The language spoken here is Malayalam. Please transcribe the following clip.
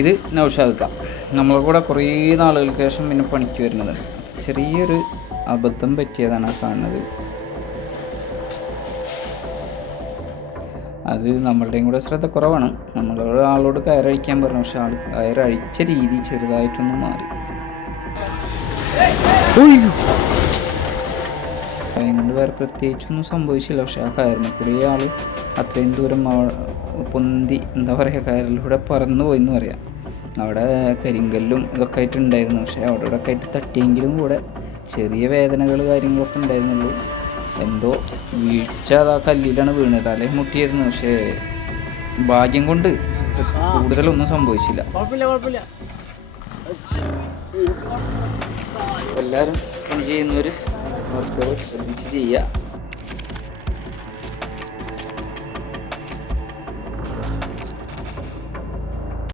ഇത് നൗഷാദ് ക നമ്മളെ കൂടെ കുറേ നാളുകൾക്ക് ശേഷം പിന്നെ പണിക്ക് വരുന്നതാണ്. ചെറിയൊരു അബദ്ധം പറ്റിയതാണ് കാണുന്നത്. അത് നമ്മളുടെയും കൂടെ ശ്രദ്ധ കുറവാണ്. നമ്മൾ ആളോട് കയറഴിക്കാൻ പറഞ്ഞു, പക്ഷെ ആൾ കയറഴിച്ച രീതി ചെറുതായിട്ടൊന്ന് മാറി. അതുകൊണ്ട് വേറെ പ്രത്യേകിച്ചൊന്നും സംഭവിച്ചില്ല. പക്ഷെ ആ കയറിനെ കൂടി ആൾ അത്രയും ദൂരം പൊന്തി എന്താ പറയുക, കയറിലൂടെ പറന്നു പോയി എന്ന് പറയാം. അവിടെ കരിങ്കല്ലും ഇതൊക്കെ ആയിട്ടുണ്ടായിരുന്നു. പക്ഷേ അവിടെ ഇവിടെ ഒക്കെ ആയിട്ട് തട്ടിയെങ്കിലും കൂടെ ചെറിയ വേദനകൾ കാര്യങ്ങളൊക്കെ ഉണ്ടായിരുന്നുള്ളൂ. എന്തോ വീഴ്ച അത് ആ കല്ലിലാണ് വീണത്, തലയിൽ മുട്ടിയായിരുന്നു. പക്ഷേ ഭാഗ്യം കൊണ്ട് കൂടുതലൊന്നും സംഭവിച്ചില്ല. എല്ലാവരും പണി ചെയ്യുന്നവർ വർക്കുകൾ ശ്രദ്ധിച്ച് ചെയ്യുക.